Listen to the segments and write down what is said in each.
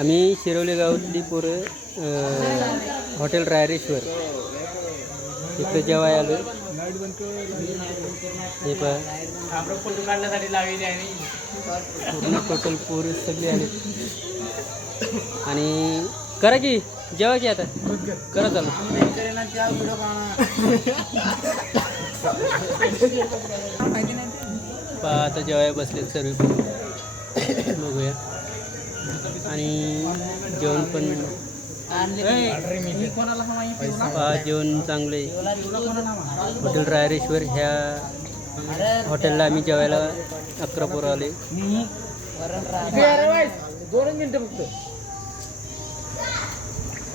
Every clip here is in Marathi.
आम्ही शिरवली गावातली पोरं हॉटेल रायरेश्वर. इथं जेवाय आलो हे पहा. पूर्ण टोटल पोरं सगळी आले. आणि करा की जेवा की आता. करा चालू. पहा आता जेवाय बसले सर्व. बघूया. आणि जेवण पण जेवण चांगले. हॉटेल रायरेश्वर ह्या हॉटेलला आम्ही जेवायला अकरा पोरं आले. दोन मिनिटं फक्त.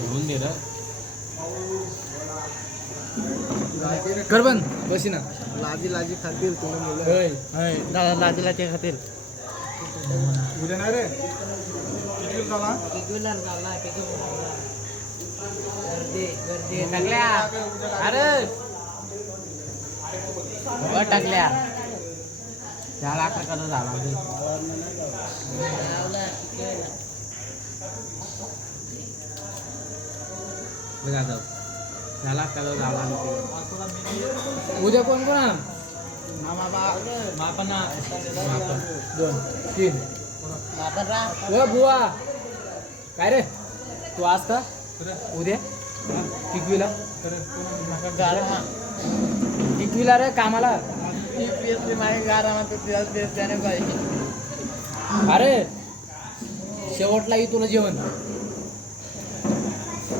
रे कर बंद. बसी ना लाजी लाजी खातील तुम्ही मुलं. दादा लाजी लाजी खातील. उद्या नाही रे. किती झाला? टाकल्या. अरे. टाकल्या. झाला अकरा झाला. बघा जाऊ झाला कलर झाला उद्या कोण कोण? मापन दोन तीन. बुवा. काय रे? तू आज का? उद्या? किकवीला किकवीला रे कामाला? अरे शेवटला तुला जेवण.